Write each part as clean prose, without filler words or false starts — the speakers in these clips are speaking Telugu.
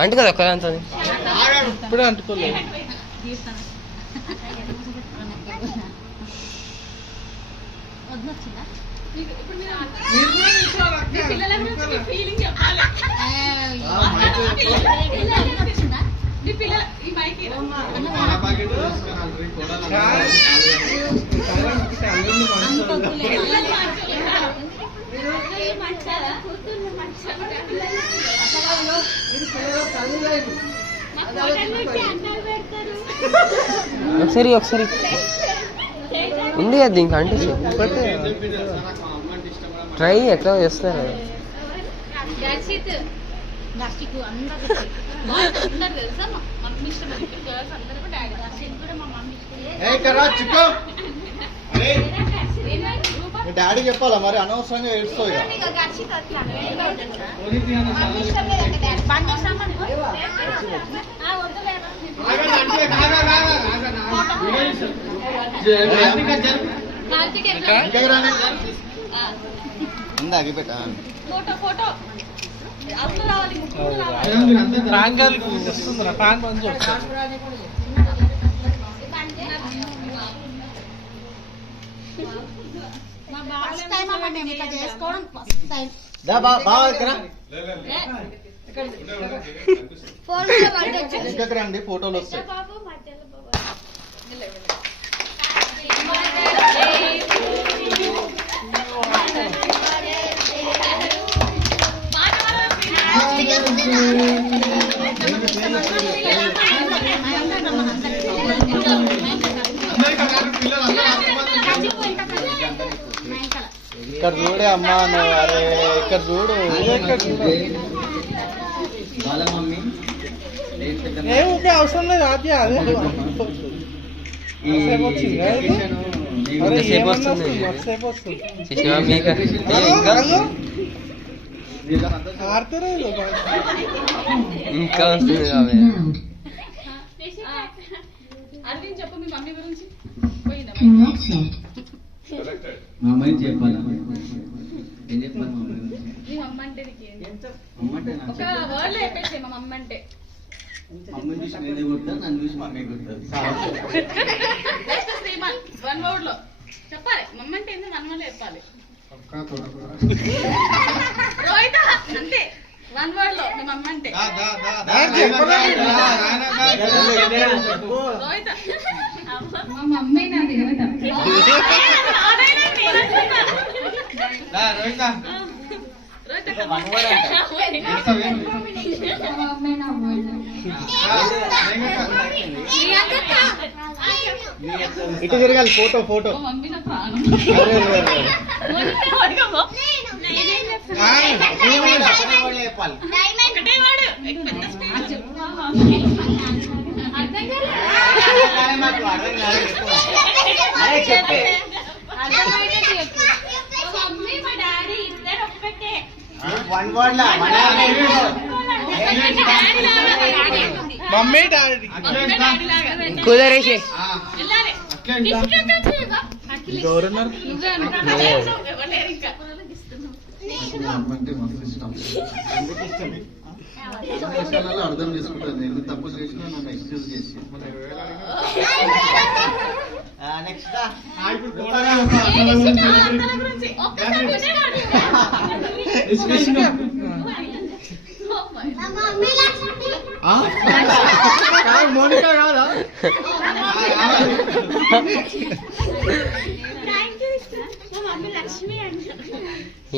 అంటు కదా ఒక్కదంతా ఇప్పుడే అంటుకోలేదు. ఒకసారి ఉంది కదా దీనికి అంటే ట్రై ఎట్లా చేస్తారు. డాడీ చెప్పాలా మరి, అనవసరంగా ఏడుస్తావు ఆగిపెట్ట. ఫ్యాన్ బంద్ చేస్తాను. రండి ఫోటోలు వస్తాయి. ఇక్కడ చూడే అమ్మా, అరే ఇక్కడ చూడు. ఏమి అవసరం లేదు. అది అదే ఇంకా వస్తుంది. చెప్పు మీ మమ్మీ గురించి. మా అమ్మాయి చెప్పాలా? ఏం చెప్పాలి మా మీ అమ్మ అంటే ఒక వర్డ్ లో చెప్పేసి మా మమ్మ అంటే. అమ్మని చూసి నేనే కొడతాను, నన్ను చూసి మా అమ్మాయి కొడతారు. వన్ వర్డ్ లో చెప్పాలి. మమ్మ అంటే ఏంటి? వన్ వర్డ్ లో చెప్పాలి. రోహిత అంతే, వన్ వర్డ్ లో మీ మమ్మ అంటే. రోహిత మా మమ్మీ నా దేవత. ఇటు తిరగాలి. ఫోటో ఫోటో మమ్మీ నా ప్రాణం. మమ్మీ డాడీ కుదరేసి గవర్నర్ అర్థం చేసుకుంటాను. ఎందుకు తప్పు చేసినా నన్ను ఎక్స్క్యూజ్ చేసి మోనికా కాదా?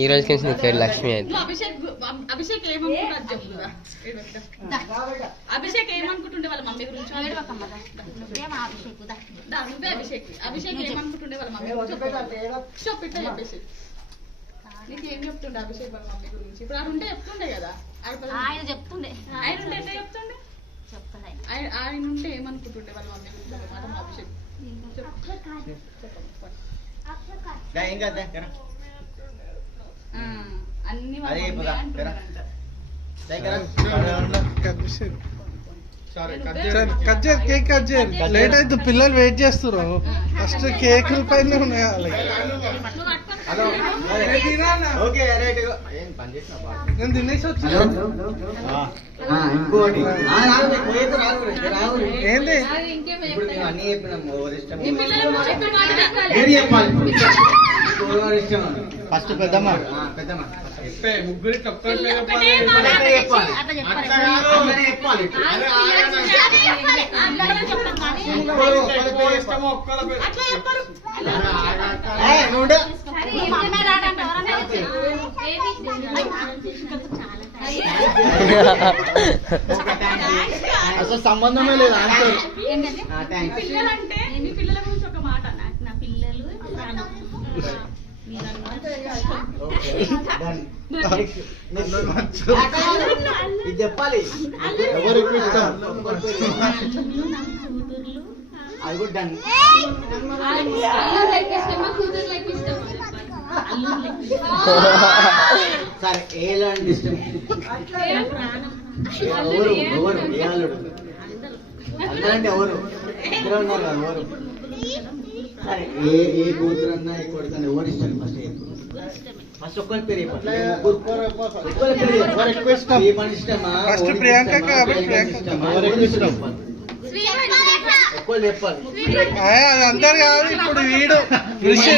ఈ రోజు నుంచి నీ పేరు లక్ష్మి అయితే. అభిషేక్ అభిషేక్ ఏమనుకుంటుండే వాళ్ళ మమ్మీ గురించి? అభిషేక్ ఏమనుకుంటుండే వాళ్ళ మమ్మీ గురించి చెప్పేసి నీకేం చెప్తుండే అభిషేక్ వాళ్ళ మమ్మీ గురించి? ఇప్పుడు ఆడు ఉంటే చెప్తుండే కదా. ఆయన చెప్తుండే. ఆయన ఉంటే ఎట్లా చెప్తుండే? ఆయన ఉంటే ఏమనుకుంటుండే వాళ్ళ మమ్మీ గురించి? అభిషేక్ అన్ని కేక్ కట్ చేయండి. లేట్ అయితే పిల్లలు వెయిట్ చేస్తున్నారు. ఫస్ట్ కేకుల పైన ఉన్నాయి. ఇంకోటి ఏంది ఇప్పుడు మేము అన్ని చెప్పినాం ఎవరి ఇష్టం ఈ పిల్లలు చెప్పిన మాట వినాలి. ఏది చెప్పాలి ఇప్పుడు ఎవరి ఇష్టం ఫస్ట్ పెద్దమ్మ పెద్దమ్మ ముగ్గురి ఒకటే మాట అట్లా చెప్పాలి అట్లా అట్లనే చెప్పాలి అట్లా చెప్పరు. ఏయ్, నువ్వు అసలు సంబంధమే లేదు ఆన్సర్ పిల్లలంటే మీ పిల్లల గురించి ఒక మాట నా పిల్లలు ఇది చెప్పాలి ఎవరు ఎక్కువ ఇష్టం కూతుర్లు అది కూడా డన్ సరే ఏలాంటి ఇష్టం ఎవరు ఎవరు ఏ అల్లుడు అందరంటే ఎవరు ఇద్దరు ఉన్నారు కదా ఎవరు సరే ఏ కూతురు అన్నా ఏ కొడుకు అన్నా ఎవరు ఇష్టం ఫస్ట్ ఒక్కరి పేరు చెప్పండి. ఒక్కరి పేరు చెప్పండి. ఏ మనిషి ఇష్టమా? First ఎవరికి ప్రియాంక ఇష్టమా? కాబట్టి ప్రియాంకకి ప్రియాంక. ఇష్టమా? ఎవరికి ఇష్టం? ఒక్కరు చెప్పాలి అది అందరు కాదు ఇప్పుడు వీడు ఋషి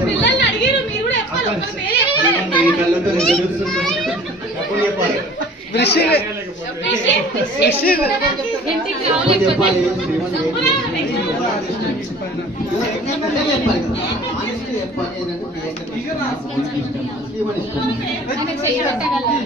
పిల్లల్ని అడిగిరు మీరు కూడా చెప్పాలి ఒకరి పేరు చెప్పాలి. ఈ కళ్ళతో నేను చూస్తుంటే ఒక్కరు చెప్పాలి ఋషి ఋషి ఇంటికి ఒక్కరు చెప్పాలి చెప్పాలి ఆయన చెయ్యి పెట్టగలరు.